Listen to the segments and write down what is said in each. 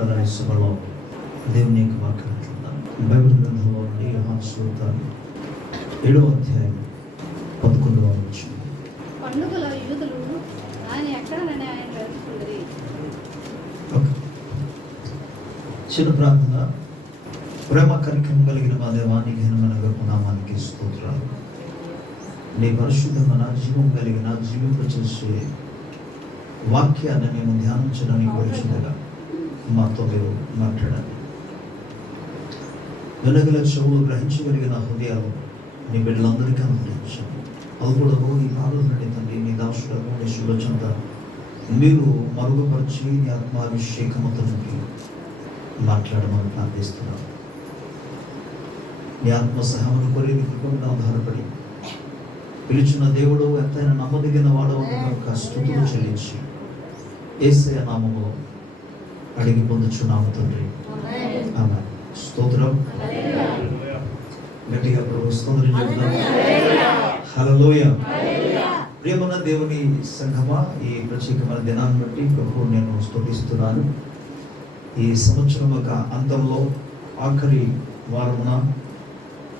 ప్రియులారా, ఈ సభలో దేవుని యొక్క వాక్యం చూద్దాం. బైబిల్ గ్రంథంలో నుండి యోహాను సువార్త 7వ అధ్యాయం 11వ వచనం. పండుగల యూదులు ఆయన ఎక్కడనని ఆయన వెతుకుచుండిరి. చిన్న ప్రార్థన. ప్రేమ కనికరం కలిగిన మా దేవానికి ఘనమైన గొప్ప నామానికి స్తోత్రాలు. నీ పరిశుద్ధమైన జీవం కలిగిన జీవింపచేసే వాక్యాన్ని మేము ధ్యానించడానికి వచ్చిండగా మాతో మీరు మాట్లాడాలి. వెనగల చెవులు గ్రహించగలిగిన హృదయాలు నీ బిడ్డలందరికీ అనుగ్రహించండి. అల్పుడము నీ పాదం నుండి తండ్రి, నీ దాసుడము నీ సులోచంత మీరు మరుగుపరిచి నీ ఆత్మాభిషేకముతో నుండి మాట్లాడమని ప్రార్థిస్తున్నాను. నీ ఆత్మ సహాయమును కోరి నీ కృప మీద ఆధారపడి పిలిచిన దేవుడు ఎంతైనా నమ్మదగిన వాడవని యొక్క స్తుతులు చెల్లించి యేసయ్య నామములో అడిగి పొందుచున్నాము తండ్రి. ఆమేన్. స్తోత్రం. గట్టిగా ప్రభు స్తోత్రం చెప్తాం. హల్లెలూయా. ప్రియమైన దేవుని సంఘమా, ఈ ప్రత్యేకమైన దినాన్ని బట్టి ప్రభు నేను స్తుతిస్తున్నాను. ఈ సంవత్సరం యొక్క అంతంలో ఆఖరి వారమున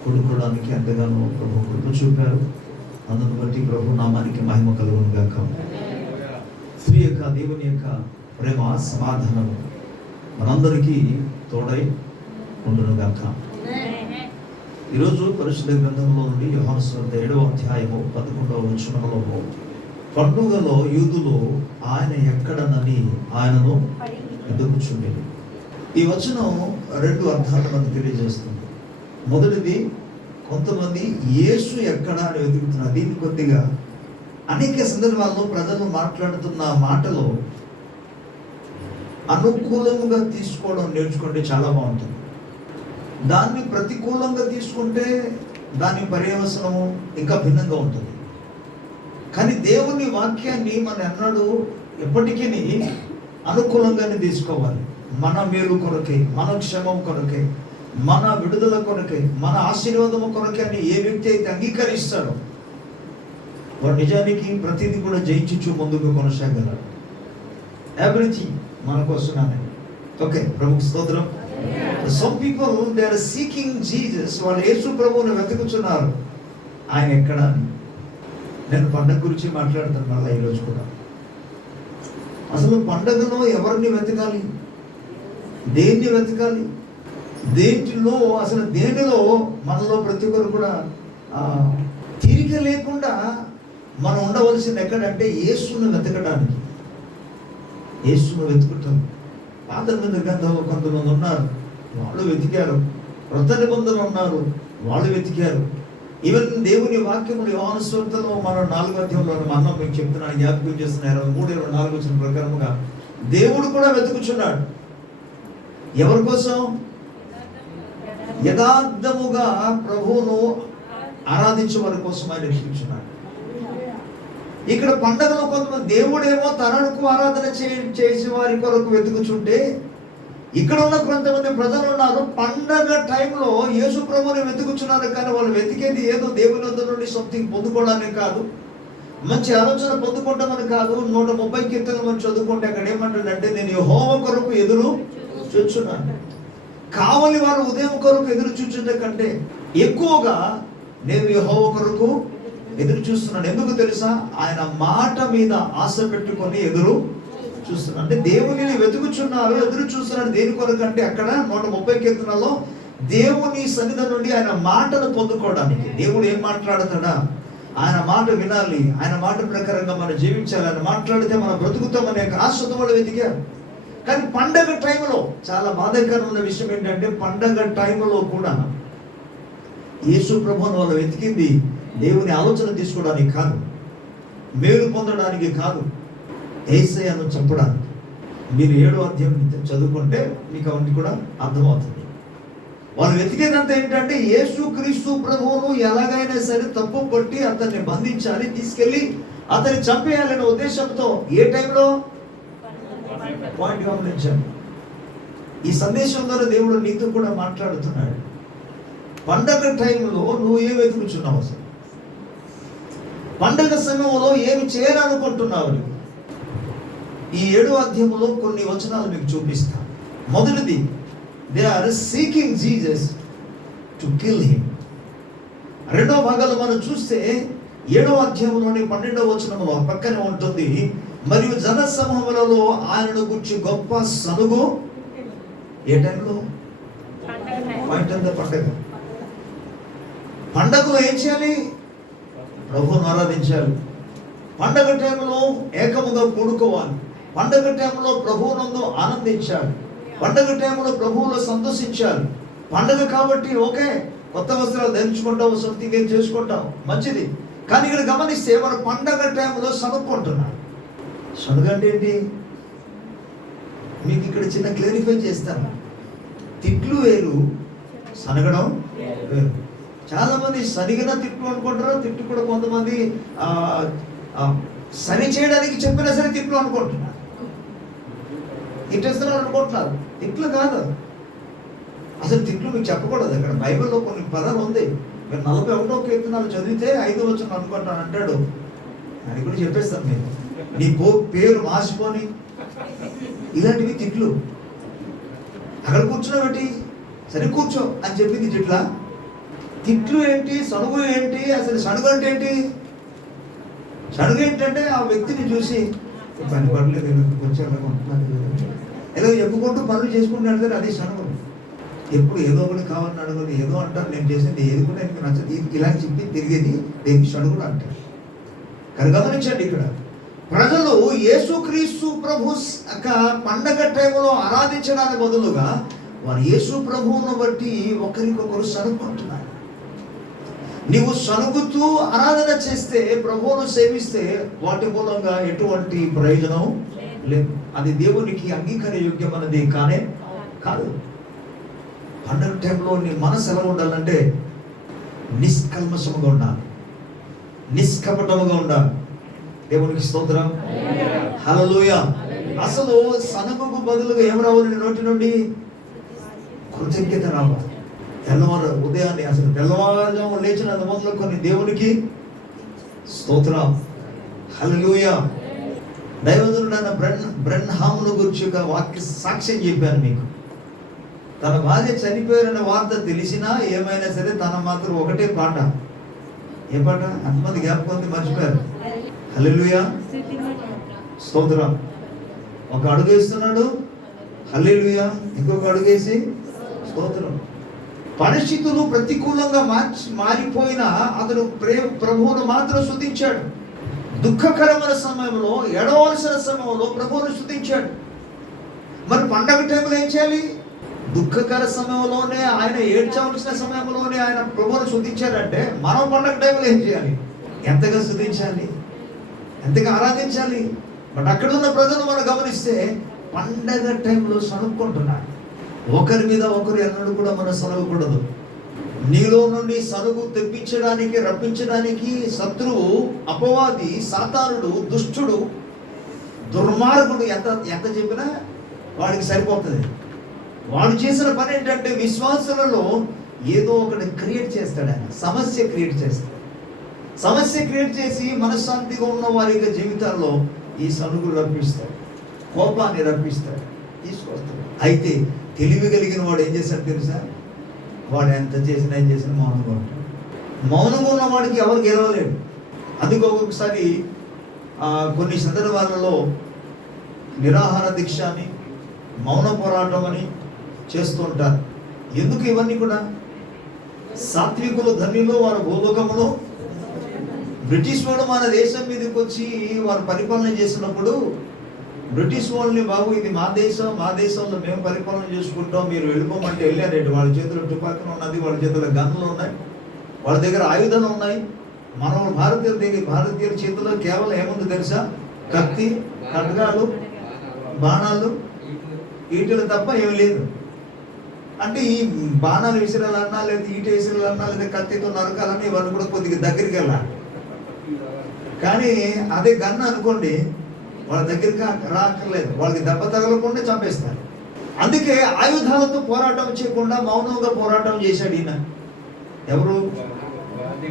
కూడుకోవడానికి ఎంతగానో ప్రభు కృప చూపారు. అందును బట్టి ప్రభు నామానికి మహిమ కలుగును గాక. స్త్రీ యొక్క దేవుని యొక్క ప్రేమ సమాధానము మనందరికీ తోడై ఉండును గాక. ఈరోజు పరిశుద్ధ గ్రంథంలో నుండి యోహాను సువార్త 7వ అధ్యాయము 11వ వచనంలో పండుగలో యూదులు ఆయన ఎక్కడనని ఆయనను వెతుకుచుండిరి. ఈ వచనం 2 అర్థాలు మనకు తెలియజేస్తుంది. మొదటిది, కొంతమంది యేసు ఎక్కడ అని వెతుకుతున్నారు. దీన్ని కొద్దిగా అనేక సందర్భాల్లో ప్రజలు మాట్లాడుతున్న మాటలో అనుకూలంగా తీసుకోవడం నేర్చుకుంటే చాలా బాగుంటుంది. దాన్ని ప్రతికూలంగా తీసుకుంటే దాని పర్యవసనము ఇంకా భిన్నంగా ఉంటుంది. కానీ దేవుని వాక్యాన్ని మనం ఎన్నడూ ఎప్పటికీ అనుకూలంగానే తీసుకోవాలి. మన మేలు కొరకే, మన క్షేమం కొరకే, మన విడుదల కొరకే, మన ఆశీర్వాదము కొరకే అని ఏ వ్యక్తి అయితే అంగీకరిస్తాడో వాడు నిజానికి ప్రతిదీ కూడా జయించు ముందుకు కొనసాగలరు. ఎవ్రీథింగ్ మన కోసమే. ఓకే, ప్రభుకు స్తోత్రం. Some people they are seeking Jesus. వాళ్ళు యేసు ప్రభువుని వెతుకుతున్నారు. ఆయన ఎక్కడ అని. నేను పండగ గురించి మాట్లాడతాను మళ్ళీ ఈరోజు కూడా. అసలు పండగలో ఎవరిని వెతకాలి, దేన్ని వెతకాలి, దేంట్లో అసలు దేనిలో మనలో ప్రతి ఒక్కరు కూడా తీరిక లేకుండా మనం ఉండవలసింది ఎక్కడంటే యేసును వెతకడానికి. యేసును వెతుకుతాం. పాత నిబంధన గ్రంథంలో కొంతమంది ఉన్నారు, వాళ్ళు వెతికారు. క్రొత్త నిబంధనలు ఉన్నారు, వాళ్ళు వెతికారు. ఈవెన్ దేవుని వాక్యములు యోహాను సువార్తలో మనం 4వ అధ్యాయంలో మనం మీకు చెప్తున్నాను, జ్ఞాపకం చేస్తున్నారు. 3:24 వచ్చిన ప్రకారముగా దేవుడు కూడా వెతుకుచున్నాడు. ఎవరి కోసం? యథార్థముగా ప్రభువును ఆరాధించే వారి కోసం ఆయన వెతుకుచున్నాడు. ఇక్కడ పండగలో కొంతమంది దేవుడేమో తనకు ఆరాధన చేసే వారి కొరకు వెతుకుచుంటే, ఇక్కడ ఉన్న కొంతమంది ప్రజలు ఉన్నారు పండగ టైంలో యేసు ప్రభువుని వెతుకుచున్నారు. కానీ వాళ్ళు వెతికేది ఏదో దేవుని వద్ద నుండి సంథింగ్ పొందుకోవడానికి కాదు, మంచి ఆలోచన పొందుకుంటామని కాదు. 130 కీర్తనలు మనం చదువుకుంటే అక్కడ ఏమంటాడంటే, నేను యెహోవా కొరకు ఎదురు చూచున్నాను. కావలి వారు ఉదయం కొరకు ఎదురు చూచుట కంటే ఎక్కువగా నేను యెహోవా కొరకు ఎదురు చూస్తున్నాను. ఎందుకు తెలుసా? ఆయన మాట మీద ఆశ పెట్టుకొని ఎదురు చూస్తున్నాడు. అంటే దేవుని వెతుకుచున్నారు, ఎదురు చూస్తున్నాడు. దేని కొరకు అంటే అక్కడ 130 కీర్తనలో దేవుని సన్నిధి నుండి ఆయన మాటను పొందుకోవడానికి. దేవుడు ఏం మాట్లాడతాడా, ఆయన మాట వినాలి, ఆయన మాట ప్రకారంగా మనం జీవించాలి, ఆయన మాట్లాడితే మనం బ్రతుకుతామనే ఆశతో వాళ్ళు వెతికారు. కానీ పండగ టైంలో చాలా బాధాకరమైన విషయం ఏంటంటే, పండగ టైంలో కూడా యేసు ప్రభువును వాళ్ళు వెతికింది దేవుని ఆలోచన తీసుకోవడానికి కాదు, మేలు పొందడానికి కాదు, యేసయ్యను చెప్పడానికి. మీరు 7వ అధ్యాయం చదువుకుంటే మీకు అవన్నీ కూడా అర్థమవుతుంది. వాళ్ళు వెతికేదంతా ఏంటంటే, యేసు క్రీస్తు ప్రభువును ఎలాగైనా సరే తప్పు పట్టి అతన్ని బంధించాలి, తీసుకెళ్ళి అతన్ని చంపేయాలనే ఉద్దేశంతో. ఏ టైంలో? పాయింట్ గమనించండి. ఈ సందేశం ద్వారా దేవుడు నీతో కూడా మాట్లాడుతున్నాడు. పండగ టైంలో నువ్వు ఏం వెతుకుచున్నావు? అసలు పండగ సమయంలో ఏమి చేయాలనుకుంటున్నావు? ఈ 7వ అధ్యాయంలో కొన్ని వచనాలు మీకు చూపిస్తాను. మొదటిది, they are seeking Jesus to kill him. రెండో భాగాలు మనం చూస్తే 7వ అధ్యాయంలోని 12వ వచనంలో పక్కనే ఉంటుంది, మరియు జన సమూహములలో ఆయనను గురించి గొప్ప సనుగు. ఏ టైంలో? పండగ. పండగలో ఏం చేయాలి? ప్రభువును ఆరాధించాలి. పండగ టైంలో ఏకముగా కూడుకోవాలి. పండగ టైంలో ప్రభువునందు ఆనందించాలి. పండగ టైంలో ప్రభువులో సంతోషించాలి. పండగ కాబట్టి ఓకే, కొత్త వస్త్రాలు ధరించుకుంటావు, సంథింగ్ ఏం చేసుకుంటావు, మంచిది. కానీ ఇక్కడ గమనిస్తే మన పండగ టైంలో సనుక్కుంటున్నాడు. సనుగు అంటే ఏంటి? మీకు ఇక్కడ చిన్న క్లారిఫై చేస్తాను. తిట్లు వేరు, సనగడం వేరు. చాలా మంది సరిగిన తిట్లు అనుకుంటారు. తిట్లు కూడా కొంతమంది సరి చేయడానికి చెప్పినా సరే తిట్లు అనుకుంటున్నారు, తిట్టేస్తున్నారు అనుకుంటున్నారు. తిట్లు కాదు అసలు. తిట్లు మీకు చెప్పకూడదు. అక్కడ బైబిల్లో కొన్ని పదాలు ఉంది. మీరు 41వ కీర్తనలు చదివితే 5వ వచనం అనుకుంటాను అంటాడు. అది కూడా చెప్పేస్తాను. మీరు నీ పేరు మార్చుకొని ఇలాంటివి తిట్లు. అక్కడ కూర్చున్నాబెట్టి సరే కూర్చో అని చెప్పింది తిట్లా? తిట్లు ఏంటి? సనుగు ఏంటి? అసలు సనుగు అంటే ఏంటి? సనుగు ఏంటంటే ఆ వ్యక్తిని చూసి పని పడలేదు, వచ్చారు ఏదో చెప్పుకుంటూ పనులు చేసుకుంటూ నడితే అది సనుగు. ఎప్పుడు ఏదో ఒకటి కావాలని అడుగుని ఏదో అంటారు, నేను చేసింది ఏది కూడా എനിക്ക് నచ్చదు, ఇలా చెప్పి తిరిగేది దేనికి సనుగుడు అంటారు. కానీ గమనించండి, ఇక్కడ ప్రజలు యేసుక్రీస్తు ప్రభు పండగ టైంలో ఆరాధించడానికి బదులుగా వారు యేసు ప్రభువును బట్టి ఒకరికొకరు సనుక్కుంటున్నారు. నీవు సనుగుతూ ఆరాధన చేస్తే, ప్రభువును సేవిస్తే వాటి మూలంగా ఎటువంటి ప్రయోజనం లేదు. అది దేవునికి అంగీకారయోగ్యమైనది కానే కాదు. పండగ టైంలో నీ మనసు ఎలా ఉండాలంటే నిష్కల్మషముగా ఉండాలి, నిష్కపటముగా ఉండాలి. దేవునికి స్తోత్రం, హల్లెలూయా. అసలు సనుగుకు బదులుగా ఏం రావాలి నోటి నుండి? కృతజ్ఞత రావాలి. ఉదయాన్నే అసలు తెల్లవారుజాము లేచిన మొదలుకొని దేవునికి స్తోత్రం, హల్లెలూయా. దైవజనుడైన బ్రెన్హామును గురించి ఒక వాక్య సాక్ష్యం చెప్పాను మీకు. తన భార్య చనిపోయారనే వార్త తెలిసినా ఏమైనా సరే తన మాత్రం ఒకటే పాట. ఏ పాట? అంతమంది జ్ఞాపకం మర్చిపోయారు. హల్లెలూయా, స్తోత్రం. ఒక అడుగు వేస్తున్నాడు, హల్లెలూయా. ఇంకొక అడుగేసి స్తోత్రం. పరిస్థితులు ప్రతికూలంగా మారిపోయినా అతను ప్రభువును మాత్రం స్తుతించాడు. దుఃఖకరమైన సమయంలో, ఏడవలసిన సమయంలో ప్రభువును స్తుతించాడు. మరి పండగ టైంలో ఏం చేయాలి? దుఃఖకర సమయంలోనే ఆయన ఏడ్చవలసిన సమయంలోనే ఆయన ప్రభువును స్తుతించారంటే మనం పండగ టైంలో ఏం చేయాలి? ఎంతగా స్తుతించాలి, ఎంతగా ఆరాధించాలి. బట్ అక్కడ ఉన్న ప్రజలు మనం గమనిస్తే పండగ టైంలో సనుక్కుంటున్నారు. ఒకరి మీద ఒకరు ఎన్నడూ కూడా మనం సనగకూడదు. నీలో నుండి సనుగు తెప్పించడానికి, రప్పించడానికి శత్రువు, అపవాది, సాతానుడు, దుష్టుడు, దుర్మార్గుడు ఎంత చెప్పినా వాడికి సరిపోతుంది. వాడు చేసిన పని ఏంటంటే విశ్వాసులలో ఏదో ఒకటి క్రియేట్ చేస్తాడు. ఆయన సమస్య క్రియేట్ చేస్తాడు. సమస్య క్రియేట్ చేసి మనశ్శాంతిగా ఉన్న వారి జీవితాల్లో ఈ సనుగులు రప్పిస్తాడు, కోపాన్ని రప్పిస్తాడు, తీసుకొస్తాడు. అయితే తెలివి కలిగిన వాడు ఏం చేస్తాడు తెలుసా? వాడు ఎంత చేసినా ఏం చేసినా మౌనంగా ఉంటాడు. మౌనంగా ఉన్న వాడికి ఎవరు గెలవలేడు. అందుకు ఒక్కొక్కసారి కొన్ని సందర్భాలలో నిరాహార దీక్ష అని, మౌన పోరాటం అని చేస్తుంటారు. ఎందుకు ఇవన్నీ కూడా? సాత్వికులు ధన్యులు, వారు భూలోకములో. బ్రిటిష్ వాడు మన దేశం మీదకి వచ్చి వారు పరిపాలన చేసినప్పుడు బ్రిటిష్ వాళ్ళని, బాబు ఇది మా దేశం, మా దేశంలో మేము పరిపాలన చేసుకుంటాం, మీరు వెళ్ళిపోమంటే వెళ్ళారండి. వాళ్ళ చేతిలో తుపాకులు ఉన్నది, వాళ్ళ చేతిలో గన్నులు ఉన్నాయి, వాళ్ళ దగ్గర ఆయుధాలు ఉన్నాయి. మనం భారతీయుల చేతిలో కేవలం ఏముంది తెలుసా? కత్తి, ఖడ్గాలు, బాణాలు, ఈటలు తప్ప ఏమి లేదు. అంటే ఈ బాణాలు విసిరాలన్నా, లేదా ఈట విసిరాలన్నా, లేదా కత్తితో నరకాలన్నా ఇవన్నీ కూడా కొద్దిగా దగ్గరికి వెళ్ళాలి. కానీ అదే గన్ను అనుకోండి, వాళ్ళ దగ్గరికి రాక్కర్లేదు, వాళ్ళకి దెబ్బ తగలకుండా చంపేస్తారు. అందుకే ఆయుధాలతో పోరాటం చేయకుండా మౌనంగా పోరాటం చేశాడు ఈయన. ఎవరు?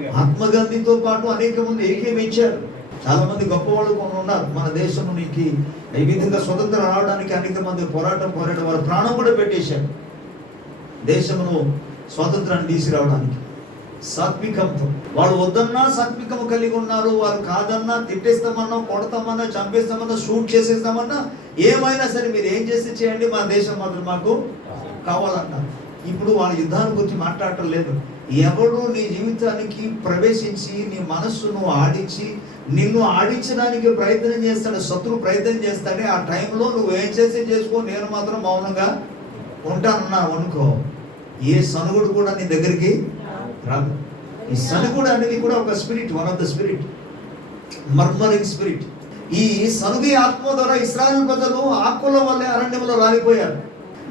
మహాత్మా గాంధీతో పాటు అనేక మంది ఏకీమించారు. చాలా మంది గొప్పవాళ్ళు కొన్ని ఉన్నారు మన దేశంలోనికి ఈ విధంగా స్వతంత్రం రావడానికి అనేక మంది పోరాటం వారు ప్రాణం కూడా పెట్టేశారు దేశమును స్వాతంత్రాన్ని తీసుకురావడానికి. సాత్వికంతో వాళ్ళు వద్దన్నా సాత్వికము కలిగి ఉన్నారు, వారు కాదన్నా తిట్టేస్తామన్నా, కొడతామన్నా, చంపేస్తామన్నా, షూట్ చేసేస్తామన్నా, ఏమైనా సరే మీరు ఏం చేస్తే చేయండి, మా దేశం మాత్రం మాకు కావాలన్నారు. ఇప్పుడు వాళ్ళ యుద్ధాన్ని గురించి మాట్లాడటం లేదు. ఎవడు నీ జీవితానికి ప్రవేశించి నీ మనస్సును ఆడించి నిన్ను ఆడించడానికి ప్రయత్నం చేస్తాడు, శత్రువు ప్రయత్నం చేస్తాడే, ఆ టైంలో నువ్వు ఏం చేసి చేసుకో, నేను మాత్రం మౌనంగా ఉంటానన్నావు అనుకో, ఏ సనుగుడు కూడా నీ దగ్గరికి రాదు. ఈ సనుగుడు అనేది కూడా ఒక spirit, one of the spirit, murmuring spirit. ఈ సనుగు ఆత్మ ద్వారా ఇశ్రాయేలు ప్రజలు ఆకుల వల్లే అరణ్యంలో రాలిపోయారు.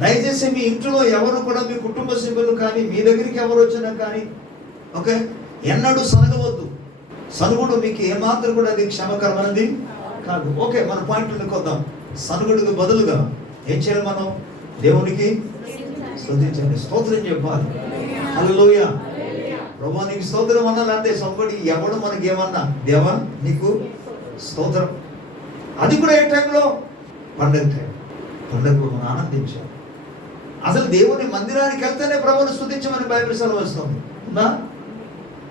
దయచేసి మీ ఇంట్లో ఎవరు కూడా, మీ కుటుంబ సభ్యులు కానీ, మీ దగ్గరికి ఎవరు వచ్చినా కానీ, ఓకే, ఎన్నడూ సనగవద్దు. సనుగుడు మీకు ఏమాత్రం కూడా అది క్షమకరమైనది కాదు. ఓకే, మన పాయింట్లను కొద్దాం. సనుగుడికి బదులుగా ఏం చేయాలి? మనం దేవునికి స్తుతించండి, స్తోత్రం చెప్పాలి. హల్లెలూయా. ప్రభువా నీకు స్తోత్రం అనాలి. అంటే సంబడి ఎవడు మనకి ఏమన్నా, దేవా నీకు స్తోత్రం. అది కూడా ఏ టైంలో? పండుగ టైం. పండుగలో మనం ఆనందించాలి. అసలు దేవుని మందిరానికి వెళ్తేనే ప్రభువుని స్తుతించమని బైబిల్ సెలవిస్తుంది.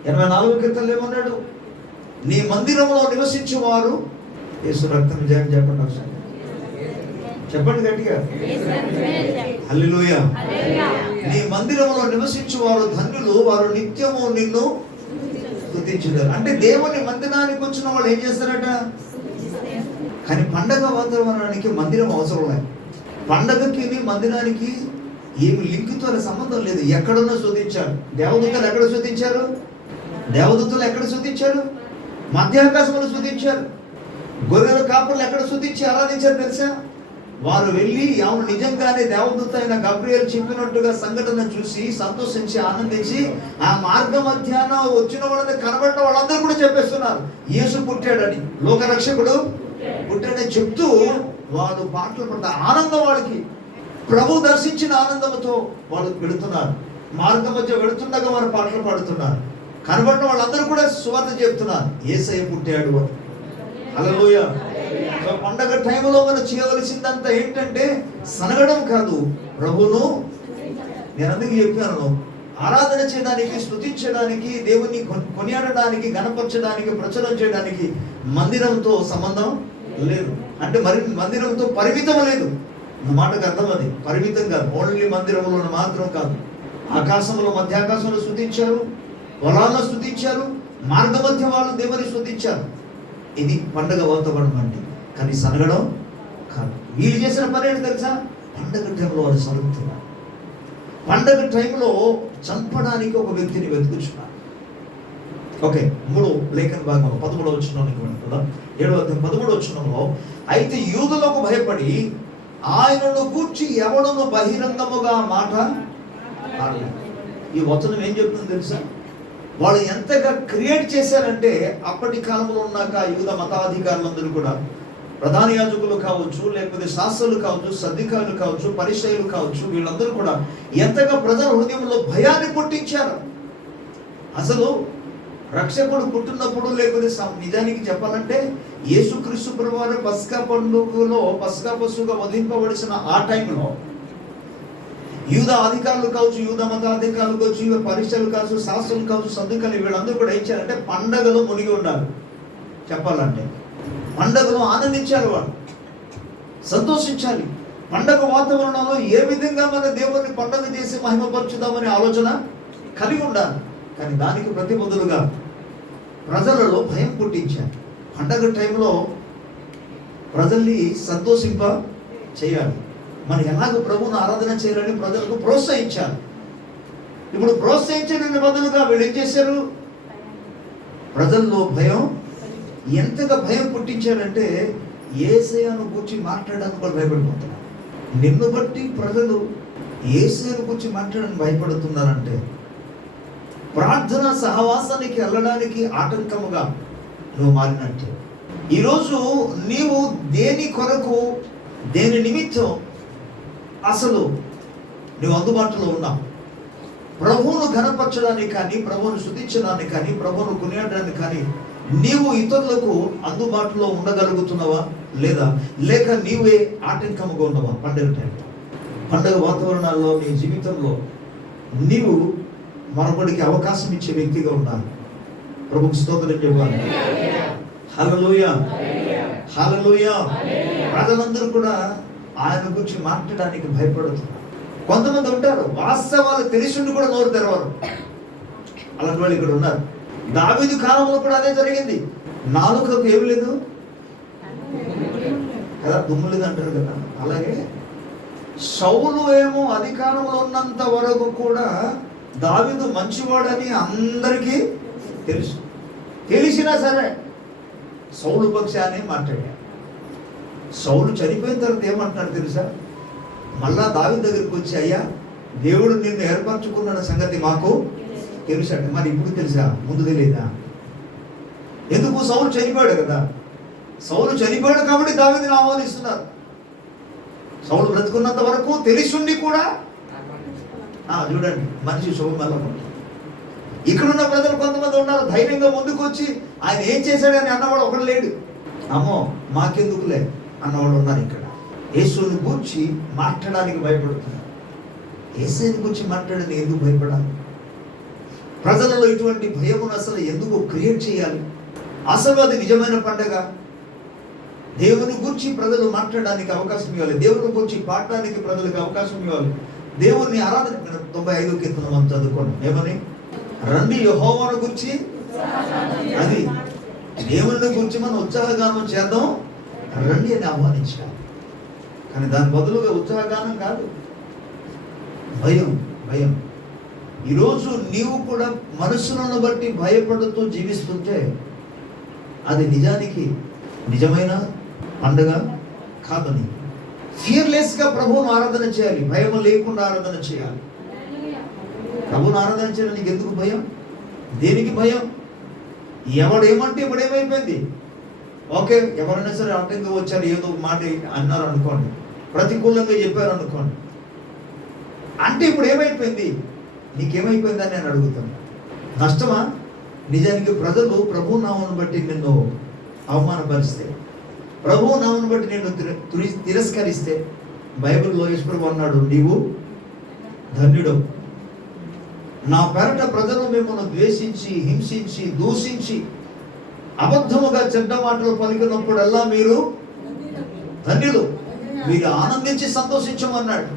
84 కీర్తనలు ఏమన్నాడు? నీ మందిరంలో నివసించువారు యేసు రక్తం జయం. చెప్పండి ఒకసారి, చెప్పండి గట్టిగా, హల్లెలూయా. నీ మందిరంలో నివసించువారు ధన్యులు, వారు నిత్యము నిన్ను స్తుతించుతారు. అంటే దేవుని మందిరానికి వచ్చిన వాళ్ళు ఏం చేస్తారట? కానీ పండగ వాతావరణానికి మందిరం అవసరం లేదు. పండగకి మందిరానికి ఏమి లింకుతో సంబంధం లేదు. ఎక్కడున్నా స్తుతించారు. దేవదూతలు ఎక్కడ స్తుతించారు? దేవదూతలు ఎక్కడ స్తుతించారు? మధ్యాకాశంలో స్తుతించారు. గొర్రెల కాపులు ఎక్కడ స్తుతించి ఆరాధించారు తెలుసా? వారు వెళ్ళి అవును నిజంగానే దేవదూత అయిన గబ్రియల్ చెప్పినట్టుగా సంఘటన చూసి సంతోషించి ఆనందించి ఆ మార్గ మధ్యాహ్న వచ్చిన వాళ్ళని కనబడిన వాళ్ళందరూ కూడా చెప్పేస్తున్నారు యేసు పుట్టాడని, లోకరక్షకుడు పుట్టాడని చెప్తూ వాళ్ళు పాటలు పడతారు. ఆనందం వాళ్ళకి, ప్రభు దర్శించిన ఆనందంతో వాళ్ళు పెడుతున్నారు. మార్గం మధ్య వెళుతుండగా వారు పాటలు పాడుతున్నారు. కనబడిన వాళ్ళందరూ కూడా సువార్త చెప్తున్నారు, యేసయ్య పుట్టాడు అని. హల్లెలూయా. పండగ టైంలో మనం చేయవలసిందంతా ఏంటంటే సనగడం కాదు, ప్రభును నేను అందుకు చెప్పాను, ఆరాధన చేయడానికి, స్తుతించడానికి, దేవుని కొనియాడడానికి, గణపరచడానికి, ప్రచురం చేయడానికి మందిరంతో సంబంధం లేదు. అంటే మరి మందిరంతో పరిమితం లేదు. నా మాటకు అర్థం అది, పరిమితం కాదు. ఓన్లీ మందిరంలో మాత్రం కాదు. ఆకాశంలో మధ్యాకాశంలో స్తుతించారు, పొలాల్లో స్తుతించారు, మార్గ మధ్య వాళ్ళు దేవుని స్తుతించారు. ఇది పండగ వాతావరణం అంటే. కానీ సనగడం కాదు. వీళ్ళు చేసిన పని ఏంటి తెలుసా? పండగ టైంలో వాళ్ళు సరుగుతున్నారు. పండగ టైంలో చంపడానికి ఒక వ్యక్తిని వెతుకుతున్నారు. ఓకే, 3 లేఖన భాగంలో 13వ వచనానికి వెళ్తుందా? 7వ అధ్యాయం 13వ వచనంలో, అయితే యూదులకు భయపడి ఆయనను గూర్చి ఎవడును బహిరంగముగా మాట ఆడలేదు. ఈ వచనం ఏం చెప్తుంది తెలుసా? వాళ్ళు ఎంతగా క్రియేట్ చేశారంటే అప్పటి కాలంలో ఉన్నాక యూద మతాధికారులందరూ కూడా, ప్రధాన యాజకులు కావచ్చు, లేకపోతే శాస్త్రులు కావచ్చు, సద్దికారులు కావచ్చు, పరిసయ్యులు కావచ్చు, వీళ్ళందరూ కూడా ఎంతగా ప్రజల హృదయంలో భయాన్ని పుట్టించారు. అసలు రక్షకుడు పుట్టినప్పుడు, లేకపోతే నిజానికి చెప్పాలంటే యేసుక్రీస్తు ప్రభువారు పస్కా పండుగలో పస్కా పశువుగా వధింపబడిన ఆ టైంలో యూద అధికారులు కావచ్చు, యూద మతాధికారులు కావచ్చు, పరిసయ్యులు కావచ్చు, శాస్త్రులు కావచ్చు, సద్దుకారులు, వీళ్ళందరూ కూడా ఇచ్చారంటే పండగలో మునిగి ఉండాలి. చెప్పాలంటే పండగలో ఆనందించాలి, వాళ్ళు సంతోషించాలి. పండగ వాతావరణంలో ఏ విధంగా మన దేవుని పండగ చేసి మహిమపరచుదామనే ఆలోచన కలిగి ఉండాలి. కానీ దానికి ప్రతిబదులుగా ప్రజలలో భయం పుట్టించారు. పండగ టైంలో ప్రజల్ని సంతోషింప చేయాలి. మరి ఎలాగ ప్రభువును ఆరాధన చేయాలని ప్రజలకు ప్రోత్సహించాలి. ఇప్పుడు ప్రోత్సహించడానికి బదులుగా వీళ్ళు ఏం చేశారు? ప్రజల్లో భయం, ఎంతగా భయం పుట్టించారంటే యేసయ్యను గురించి మాట్లాడడానికి వాళ్ళు భయపడిపోతున్నారు. నిన్ను బట్టి ప్రజలు యేసయ్యను గురించి మాట్లాడడానికి భయపడుతున్నారంటే ప్రార్థన సహవాసానికి వెళ్ళడానికి ఆటంకముగా నువ్వు మారినట్టే. ఈరోజు నీవు దేని కొరకు, దేని నిమిత్తం అసలు నువ్వు అందుబాటులో ఉన్నావు? ప్రభువును ఘనపరచడానికి కానీ, ప్రభువును స్తుతించడానికి కానీ, ప్రభువును కొనియాడడానికి కానీ నీవు ఇతరులకు అందుబాటులో ఉండగలుగుతున్నావా లేదా, లేక నీవే ఆటంకముగా ఉన్నావా? పండుగ టైంలో, పండుగ వాతావరణాల్లో నీ జీవితంలో నీవు మరొకడికి అవకాశం ఇచ్చే వ్యక్తిగా ఉండాలి. ప్రభుకు స్తోత్రం చెప్పాలి. హల్లెలూయా, హల్లెలూయా. ప్రజలందరూ కూడా ఆయన గురించి మాట్లాడడానికి భయపడుతున్నారు. కొంతమంది ఉంటారు వాస్తవాలు తెలిసిండి కూడా నోరు తెరవరు. అలాంటి వాళ్ళు ఇక్కడ ఉన్నారు. దావీదు కాలంలో కూడా అదే జరిగింది. నాలుకకు ఏమి లేదు కదా, దుమ్ము లేదు అంటారు కదా. అలాగే సౌలు ఏమో అధికారంలో ఉన్నంత వరకు కూడా దావీదు మంచివాడని అందరికీ తెలుసు. తెలిసినా సరే సౌలు పక్షాన్ని మాట్లాడాడు. సౌలు చనిపోయిన తర్వాత ఏమంటున్నాడు తెలుసా? మళ్ళా దావీదు దగ్గరికి వచ్చి, అయ్యా దేవుడు నిన్ను ఏర్పరచుకున్న సంగతి మాకు తెలుసట. మరి ఇప్పుడు తెలుసా? ముందు తెలియదా? ఎందుకు? సౌలు చనిపోయాడు కదా. సౌలు చనిపోయాడు కాబట్టి దావీదుని ఆహ్వానిస్తున్నారు. సౌలు బ్రతుకున్నంత వరకు తెలిసిండి కూడా చూడండి మనిషి శుభమల్లం. ఇక్కడున్న ప్రజలు కొంతమంది ఉన్నారు ధైర్యంగా ముందుకు వచ్చి ఆయన ఏం చేశాడని అన్నవాడు ఒకడు లేడు. అమ్మో మాకెందుకులే అన్నవాడు ఉన్నారు. ఇక్కడ యేసుని గూర్చి మాట్లాడడానికి భయపడుతున్నారు. యేసుని గురించి మాట్లాడని ఎందుకు భయపడాలి? ప్రజలలో ఇటువంటి భయమును అసలు ఎందుకు క్రియేట్ చేయాలి? అసలు అది నిజమైన పండగ. దేవుని గురించి ప్రజలు మాట్లాడడానికి అవకాశం ఇవ్వాలి. దేవుని గురించి పాడడానికి ప్రజలకు అవకాశం ఇవ్వాలి. దేవుని ఆరాధన 95 కీర్తన మనం చదువుకోండి. ఏమని? రండి యెహోవాను గురించి, అది దేవుని గురించి మనం ఉత్సాహగానం చేద్దాం రండి అని ఆహ్వానించాలి. కానీ దాని బదులుగా ఉత్సాహగానం కాదు, భయం. భయం. ఈరోజు నీవు కూడా మనుషులను బట్టి భయపడుతూ జీవిస్తుంటే అది నిజానికి నిజమైన పండుగ కాదని. ఫియర్లెస్గా ప్రభువును ఆరాధన చేయాలి. భయం లేకుండా ఆరాధన చేయాలి. ప్రభువును ఆరాధన చేయడానికి ఎందుకు భయం? దేనికి భయం? ఎవడేమంటే ఇప్పుడేమైపోయింది? ఓకే, ఎవరైనా సరే ఆటంకంగా వచ్చారు, ఏదో మాట అన్నారు అనుకోండి, ప్రతికూలంగా చెప్పారు అనుకోండి, అంటే ఇప్పుడు ఏమైపోయింది? నీకేమైపోయిందని నేను అడుగుతాను. నష్టమా? నిజానికి ప్రజలు ప్రభు నామను బట్టి నిన్ను అవమానపరిస్తే, ప్రభు నామను బట్టి నిన్ను తిరస్కరిస్తే, బైబిల్లో యేసుప్రభు అన్నాడు, నీవు ధన్యుడు. నా పేరట ప్రజలు మిమ్మల్ని ద్వేషించి, హింసించి, దూషించి, అబద్ధముగా చెడ్డ మాటలు పలికినప్పుడల్లా మీరు ధన్యులు, మీరు ఆనందించి సంతోషించమన్నాడు.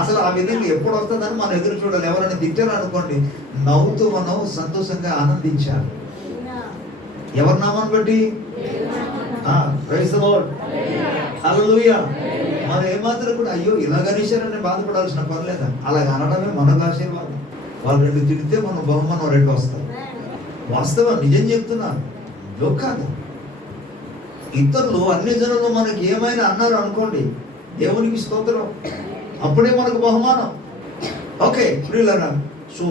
అసలు ఆ విధంగా ఎప్పుడు వస్తుందని మనం ఎదురు చూడాలి. ఎవరైనా తిట్టారు అనుకోండి, నవ్వుతూ మనం సంతోషంగా ఆనందించాలి. ఎవరి నామాన్ని బట్టి? ప్రైజ్ ది లార్డ్, హల్లెలూయా. మనం ఏమాత్రం కూడా అయ్యో ఇలాగనేశారని బాధపడాల్సిన పర్లేదా? అలాగ అనడమే మనకు ఆశీర్వాదం. వాళ్ళు 2 తిడితే మనం బహుమానం 2 వస్తాయి. వాస్తవం, నిజం చెప్తున్నాను, జోక్ కాదు. ఇతరులు అన్ని జనులు మనకి ఏమైనా అన్నారు అనుకోండి, దేవునికి స్తోత్రం, అప్పుడే మనకు బహుమానం. ఓకే ప్రియులారా, సో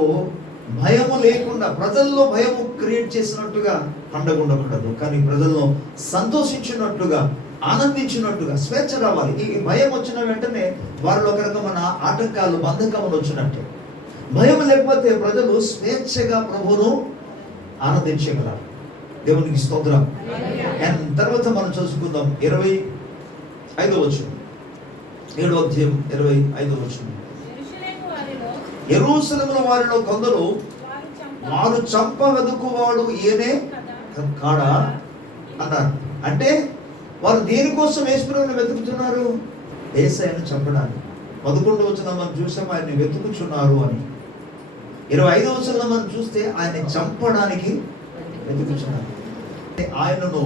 భయము లేకుండా ప్రజల్లో భయము క్రియేట్ చేసినట్టుగా పండగ ఉండకూడదు. కానీ ప్రజల్లో సంతోషించినట్టుగా, ఆనందించినట్టుగా స్వేచ్ఛ రావాలి. ఈ భయం వచ్చిన వెంటనే వారిలో ఒక రకమైన ఆటంకాలు, బంధకములు వచ్చినట్టు. భయం లేకపోతే ప్రజలు స్వేచ్ఛగా ప్రభువును ఆనందించగలరు. దేవునికి స్తోత్రం. అండ్ తర్వాత మనం చూసుకుందాం 25వ వచనం, 7వ అధ్యాయం 25వ వచనం. యెరూషలేములో వారిలో కొందరు వారు చంప వెదుకువాడు ఈయనే కాడా అన్నారు. అంటే వారు దేనికోసం యేసుప్రభువుని వెతుకుతున్నారు? యేసయ్యను చంపడానికి. 11వ వచనం మనం చూసాం, ఆయన్ని వెతుకుచున్నారు అని. 25వ వచనం మనం చూస్తే ఆయన చంపడానికి వెతుకుచున్నారు. ఆయనను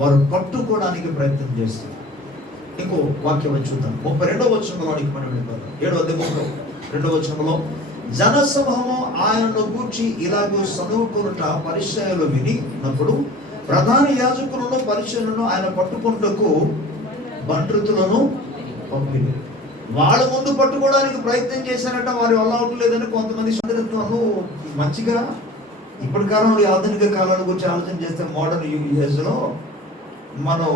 వారు పట్టుకోవడానికి ప్రయత్నం చేస్తారు. ఇంకో వాక్యం చూద్దాం, 32వ వచనంలోనికి మనం వెళ్ళిపోతాం. 7వ అధ్యాయం 32వ వచనంలో, జనసమూహము ఆయనను గూర్చి ఇలాగూ సనుగుకొనుట పరిచయాలు వినినప్పుడు ప్రధాన యాజకులను పరిచయులను ఆయన పట్టుకొనుటకు బంట్రుతులను పంపిణీ. వాళ్ళ ముందు పట్టుకోవడానికి ప్రయత్నం చేశారట, వారి వల్ల అవట్లేదని కొంతమంది సోదరులను మంచిగా ఇప్పటి కాలంలో ఆధునిక కాలాల గురించి ఆలోచన చేస్తే మోడర్న్ యూఎస్లో మనం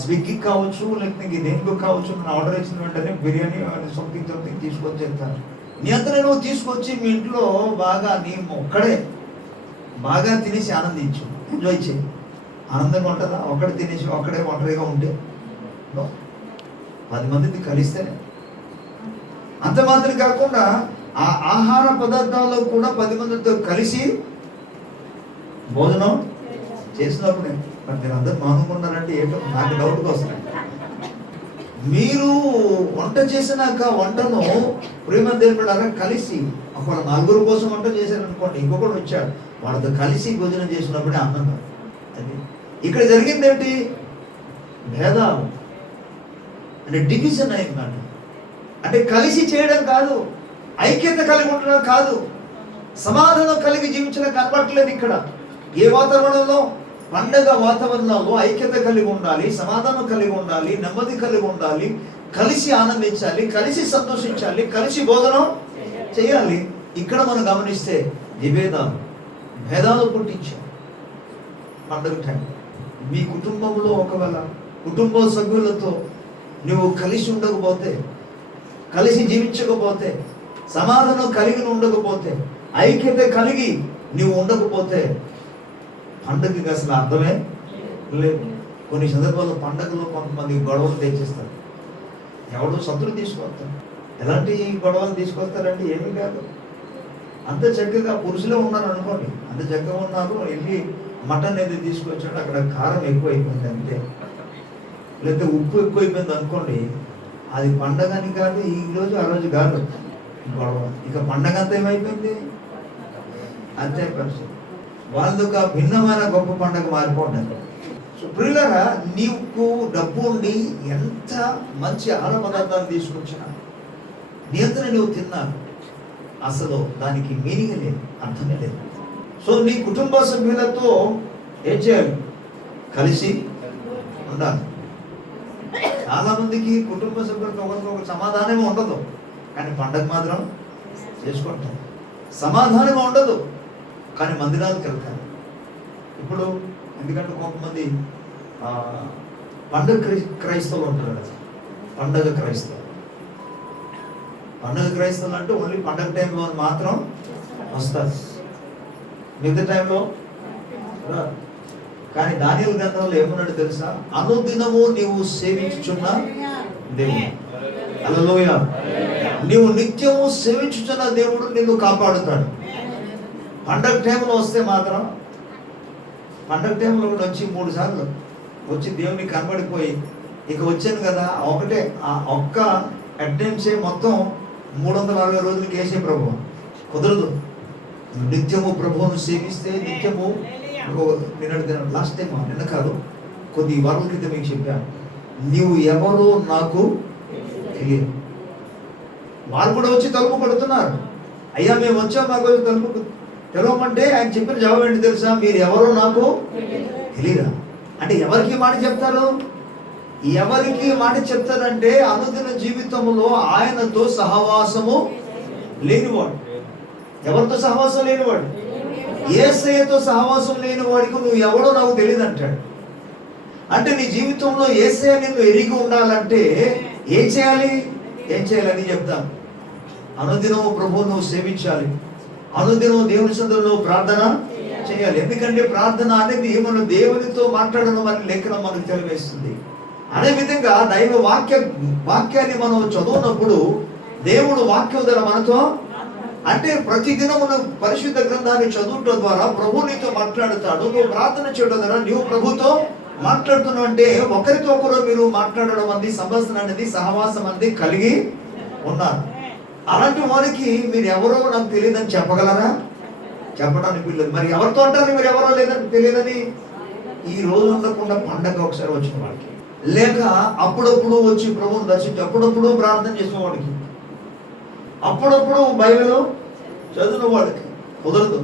స్విగ్గీ కావచ్చు, లేకపోతే దేనికో కావచ్చు, మనం ఆర్డర్ ఇచ్చిన వెంటనే బిర్యానీ సంథింగ్ తీసుకొచ్చి వెళ్తారు. నీ అంతా నువ్వు తీసుకొచ్చి మీ ఇంట్లో బాగా నీ ఒక్కడే బాగా తినేసి ఆనందించు, ఎంజాయ్ చేయి. ఆనందంగా ఉంటుందా ఒకటి తినేసి ఒక్కడే ఒంటరిగా ఉంటే? 10 మందిని కలిస్తేనే. అంత మాత్రం కాకుండా ఆ ఆహార పదార్థాల్లో కూడా 10 మందితో కలిసి భోజనం చేసినప్పుడే. మరి మీరు అందరూ మానుకున్నారంటే ఏంటో నాకు డౌట్గా వస్తుంది. మీరు వంట చేసినాక వంటను ప్రేమ దేవుడారా కలిసి ఒకవేళ 4 కోసం వంట చేశారనుకోండి, ఇంకొకటి వచ్చాడు వాళ్ళతో కలిసి భోజనం చేసినప్పుడే ఆనందం. అది ఇక్కడ జరిగింది ఏంటి? భేదాలు అంటే డివిజన్ అయిందన్నమాట. అంటే కలిసి చేయడం కాదు, ఐక్యత కలిగి ఉండడం కాదు, సమాధానం కలిగి జీవించడం కనపడట్లేదు ఇక్కడ. ఏ వాతావరణంలో? పండగ వాతావరణంలో ఐక్యత కలిగి ఉండాలి, సమాధానం కలిగి ఉండాలి, నెమ్మది కలిగి ఉండాలి, కలిసి ఆనందించాలి, కలిసి సంతోషించాలి, కలిసి భోజనం చేయాలి. ఇక్కడ మనం గమనిస్తే భేదాలు పుట్టించాం పండుగ టైం. మీ కుటుంబంలో ఒకవేళ కుటుంబ సభ్యులతో నువ్వు కలిసి ఉండకపోతే, కలిసి జీవించకపోతే, సమాధానం కలిగి ఉండకపోతే, ఐక్యత కలిగి నువ్వు ఉండకపోతే పండుగకి అసలు అర్థమే లేదు. కొన్ని సందర్భాల్లో పండుగలో కొంతమంది గొడవలు తెచ్చిస్తారు. ఎవడో శత్రువు తీసుకొస్తారు. ఎలాంటి గొడవలు తీసుకొస్తారంటే ఏమీ కాదు, అంత చక్కగా పురుషులే ఉన్నారు అనుకోండి, అంత చక్కగా ఉన్నారు, వెళ్ళి మటన్ ఏది తీసుకొచ్చాడు, అక్కడ కారం ఎక్కువ అయిపోయింది అంతే, లేకపోతే ఉప్పు ఎక్కువైపోయింది అనుకోండి, అది పండగ అని కాదు, ఈరోజు ఆ రోజు కాదు గొడవ. ఇక పండగ అంతా ఏమైపోయింది, అంతే పరిస్థితి. వాళ్ళొక భిన్నమైన గొప్ప పండుగ మారిపోతుంది. సో ప్రియులారా, నీకు డబ్బు ఉండి ఎంత మంచి ఆహార పదార్థాలు తీసుకొచ్చినా నియంత్రణ నువ్వు తిన్నా అసలు దానికి మీనింగ్ లేదు, అర్థమే లేదు. సో నీ కుటుంబ సభ్యులతో ఏం చేయాలి? కలిసి ఉండాలి. చాలా మందికి కుటుంబ సభ్యులతో ఒకరికొకరు సమాధానమే ఉండదు, కానీ పండగ మాత్రం చేసుకుంటారు. సమాధానం ఉండదు కానీ మందిరాలకు వెళ్తారు. ఇప్పుడు ఎందుకంటే కొంతమంది పండుగ క్రైస్తవులు ఉంటారు కదా, పండుగ క్రైస్తవులు అంటే ఓన్లీ పండుగ టైంలో మాత్రం వస్తారు, మిగతా టైంలో కానీ దానియేలు గ్రంథంలో ఏమన్నాడు తెలుసా? అనుదినము నీవు సేవించుచున్న దేవుడు, హల్లెలూయా, నీవు నిత్యము సేవించుచున్న దేవుడు నిన్ను కాపాడుతాడు. పండగ టైంలో వస్తే మాత్రం, పండగ టైంలో కూడా వచ్చి 3 సార్లు వచ్చి దేవునికి కనబడిపోయి ఇక వచ్చాను కదా ఒకటే ఆ ఒక్క అటెంప్ట్సే మొత్తం 360 రోజులకి వేసే ప్రభు కుదరదు. నిత్యము ప్రభువును సేవిస్తే నిత్యము లాస్ట్ టైం నిన్న కాదు కొద్ది వారాల క్రితం మీకు చెప్పాను, నీవు ఎవరో నాకు తెలియదు. వాళ్ళు కూడా వచ్చి తలుపు కొడుతున్నారు, అయ్యా మేము వచ్చాం మాకు తలుపు తెలవమంటే ఆయన చెప్పిన జవాబు ఏంటి తెలుసా? మీరు ఎవరో నాకు తెలియదా. అంటే ఎవరికి మాట చెప్తారు? ఎవరికి మాట చెప్తారంటే అనుదిన జీవితంలో ఆయనతో సహవాసము లేనివాడు. ఎవరితో సహవాసం లేనివాడు? యేసయ్యతో సహవాసం లేని వాడికి నువ్వు ఎవడో నాకు తెలియదు అంటాడు. అంటే నీ జీవితంలో యేసయ్య నిన్ను ఎరిగి ఉండాలంటే ఏం చేయాలి అని చెప్తాను. అనుదినము ప్రభువును నువ్వు సేవించాలి, అనుదినం దేవుని సన్నిధిలో ప్రార్థన చేయాలి. ఎందుకంటే ప్రార్థన అనేది మనం దేవునితో మాట్లాడడం అని లేఖనం మనకు తెలియజేస్తుంది. అదే విధంగా దైవ వాక్యాన్ని మనం చదువునప్పుడు దేవుడు వాక్యం ద్వారా మనతో, అంటే ప్రతిదినం మనం పరిశుద్ధ గ్రంథాన్ని చదువుట ద్వారా ప్రభు నీతో మాట్లాడుతాడు. నువ్వు ప్రార్థన చేయడం ద్వారా నువ్వు ప్రభుతో మాట్లాడుతున్నావు అంటే ఒకరితో ఒకరు మీరు మాట్లాడడం అనేది, సంభాషణ అనేది, సహవాసం అనేది కలిగి ఉన్నారు. అలాంటి వారికి మీరు ఎవరో నాకు తెలియదని చెప్పగలరా? చెప్పడానికి వీళ్ళదు. మరి ఎవరితో అంటారు మీరు ఎవరో లేదని తెలియదని? ఈ రోజు ఉండకుండా పండగ ఒకసారి వచ్చిన వాడికి, లేక అప్పుడప్పుడు వచ్చి ప్రభువుని దర్శించి అప్పుడప్పుడు ప్రార్థన చేసిన వాడికి, అప్పుడప్పుడు బైబిల్ చదివిన వాడికి కుదరదు.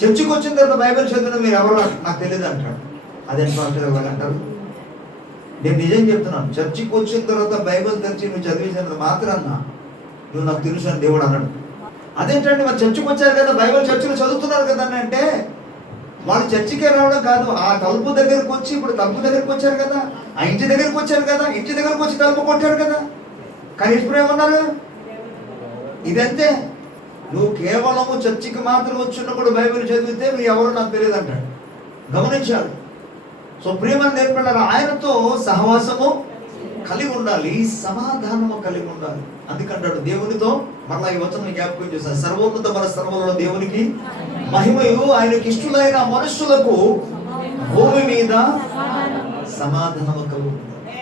చర్చికి వచ్చిన తర్వాత బైబిల్ చదివిన మీరు ఎవరో నాకు తెలియదు అంటాడు. అదేంటి పాస్టర్ అంటారు? నేను నిజం చెప్తున్నాను, చర్చికి వచ్చిన తర్వాత బైబిల్ తెరిచి నువ్వు చదివేసినంత మాత్రాన్న నువ్వు నాకు తెలుసు అని దేవుడు అన్నాడు. అదేంటంటే మరి చర్చికి వచ్చారు కదా, బైబిల్ చర్చిలో చదువుతున్నారు కదా అని అంటే వాళ్ళు చర్చికే రావడం కాదు, ఆ తలుపు దగ్గరకు వచ్చి, ఇప్పుడు తలుపు దగ్గరకు వచ్చారు కదా, ఆ ఇంటి దగ్గరకు వచ్చారు కదా, ఇంటి దగ్గరకు వచ్చి తలుపు కొట్టారు కదా, కానీ ఇప్పుడు ఏమన్నారు? ఇదంతే నువ్వు కేవలము చర్చికి మాత్రం వచ్చినప్పుడు బైబిల్ చదివితే నువ్వు ఎవరో నాకు తెలియదు అంటాడు. గమనించాలి. సో ప్రియమని నేర్పడారు, ఆయనతో సహవాసము కలిగి ఉండాలి, సమాధానము కలిగి ఉండాలి. అందుకంటాడు దేవునితో, మరలా ఈ వచనం జ్ఞాపకం చేశాను, సర్వోన్నత మన సర్వలో దేవునికి మహిమయు ఆయనకి ఇష్టలైన మనుషులకు భూమి మీద సమాధానము కలిగి ఉండాలి.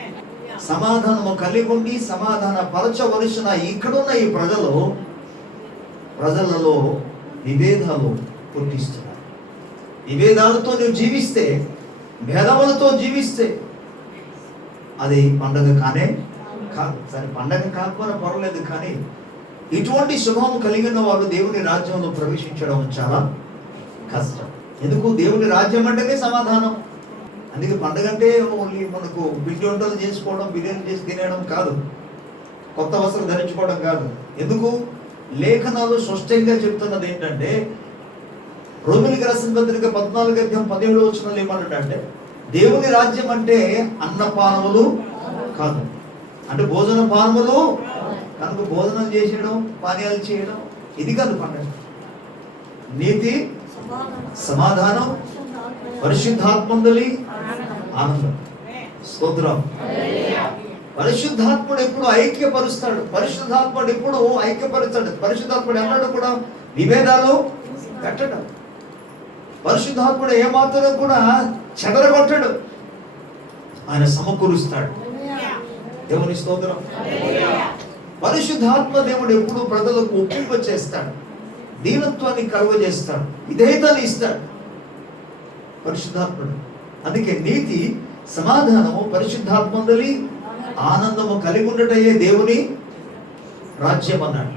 సమాధానము కలిగి ఉండి సమాధాన పరచవలసిన ఇక్కడున్న ఈ ప్రజలలో విభేదాలు పుట్టిస్తున్నారు. విభేదాలతో నువ్వు జీవిస్తే, భేదములతో జీవిస్తే అది పండగ కానే కాదు. సరే, పండగ కాకపోయినా పర్వాలేదు, కానీ ఇటువంటి శుభము కలిగిన వారు దేవుని రాజ్యంలో ప్రవేశించడం చాలా కష్టం. ఎందుకు? దేవుని రాజ్యం అంటేనే సమాధానం. అందుకే పండగ అంటే ఓన్లీ మనకు పిండి వంటలు చేసుకోవడం, బిర్యానీ చేసి తినేయడం కాదు, కొత్త వస్త్రం ధరించుకోవడం కాదు. ఎందుకు? లేఖనాలు స్పష్టంగా చెప్తున్నది ఏంటంటే, రోమిలికి రాసిన పత్రిక 14:17 ఏమన్నాడంటే, దేవుని రాజ్యం అంటే అన్నపానములు కాదు, అంటే భోజన పానములు కనుక భోజనం చేసేయడం, పానీయాలు చేయడం ఇది కాదు పండుగ. నీతి, సమాధానం, పరిశుద్ధాత్మందలి ఆనందం. స్తోత్రం. పరిశుద్ధాత్ముడు ఎప్పుడు ఐక్యపరుస్తాడు. పరిశుద్ధాత్ముడు ఎప్పుడు ఐక్యపరుస్తాడు. పరిశుద్ధాత్ముడు అన్నాడు కూడా విభేదాలు కట్టడం. పరిశుద్ధాత్ముడు ఏమాత్రం కూడా చెదరగొట్టడు, ఆయన సమకూరుస్తాడు. దేవుని స్తోత్రం. పరిశుద్ధాత్మ దేవుడు ఎప్పుడు ప్రజలకు ఒప్పింప చేస్తాడు, దీనత్వాన్ని కలుగజేస్తాడు, విధేయతని ఇస్తాడు పరిశుద్ధాత్ముడు. అందుకే నీతి, సమాధానము, పరిశుద్ధాత్మందలి ఆనందము కలిగి ఉండటయే దేవుని రాజ్యం అన్నాడు.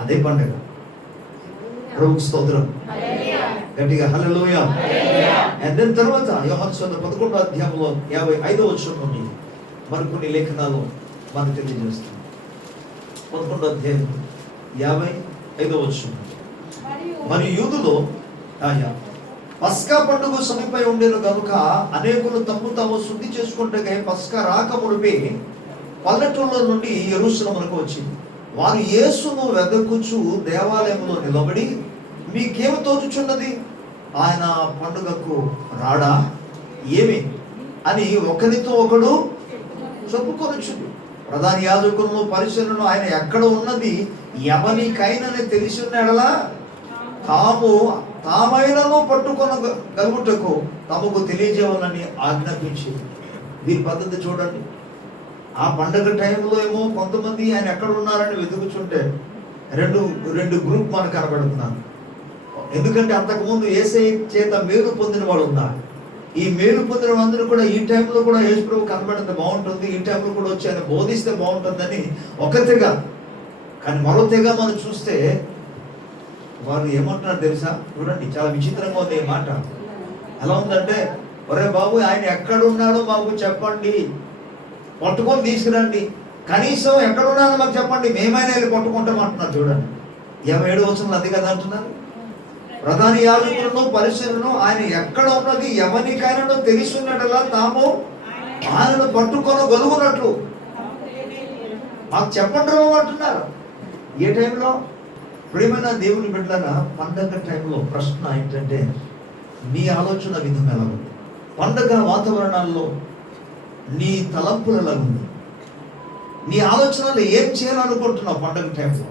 అదే పండుగ. ప్రభువుకు స్తోత్రం. గట్టిగా హల్లెలూయా. దాని తర్వాత యోహాను సువార్త 11వ అధ్యాయంలో 55వ వచనం నుండి మరికొన్ని లేఖనాలు మనకు తెలియజేస్తాం. 11వ అధ్యాయం 55వ వచనం. మరియు యూదులు పస్కా పండుగ సమీపై ఉండేను కనుక అనేకులు తమ్ము తాము శుద్ధి చేసుకుంటే పస్కా రాక ముడిపి పల్లెటూళ్ళ నుండి యెరూషలేమునకు వచ్చింది. వారు యేసును వెదకుచు దేవాలయంలో నిలబడి, మీకేమి తోచుచున్నది, ఆయన పండుగకు రాడా ఏమి అని ఒకరితో ఒకడు చెప్పుకొనొచ్చుంది. ప్రధాన యాజకులను, పరిశీలనను ఆయన ఎక్కడ ఉన్నది ఎవరికైనా తెలిసి ఉన్నాడలా తామైనను పట్టుకొనగలుగుటకు తమకు తెలియజేయాలని ఆజ్ఞాపించి. దీని పద్ధతి చూడండి. ఆ పండగ టైంలో ఏమో కొంతమంది ఆయన ఎక్కడ ఉన్నారని వెతుకుచుంటే రెండు గ్రూప్ మనకు కనబడుతున్నారు. ఎందుకంటే అంతకుముందు యేసయ్య చేత మేలు పొందిన వాడు ఉన్నారు. ఈ మేలు పొందిన వాళ్ళందరూ కూడా ఈ టైంలో కూడా యేసు ప్రభు కనబడితే బాగుంటుంది, ఈ టైంలో కూడా వచ్చి ఆయన బోధిస్తే బాగుంటుందని ఒక తెగ. కానీ మరో తెగ మనం చూస్తే వారు ఏమంటున్నారు తెలుసా? చూడండి, చాలా విచిత్రంగా ఉంది ఈ మాట. ఎలా ఉందంటే, ఒరే బాబు, ఆయన ఎక్కడున్నాడో మాకు చెప్పండి, పట్టుకొని తీసుకురండి, కనీసం ఎక్కడున్నాడో మాకు చెప్పండి, మేమైనా వెళ్ళి పట్టుకుంటాం అంటున్నారు. చూడండి, 57వ వచనంలో అది కదా అంటున్నారు. ప్రధాన యాజకులను, పరిశీలనను ఆయన ఎక్కడ ఉన్నది ఎవరికైనా తెలిసి ఉన్నట్లా తాము ఆయనను పట్టుకొనగలుగునట్లు మాకు చెప్పండి అంటున్నారు. ఏ టైంలో? ప్రియమైన దేవుని బిడ్డలారా, పండగ టైంలో ప్రశ్న ఏంటంటే, నీ ఆలోచన విధం ఎలా ఉంది? పండగ వాతావరణాల్లో నీ తలంపులు ఎలా ఉంది? నీ ఆలోచనలు ఏం చేయాలనుకుంటున్నావు పండగ టైంలో?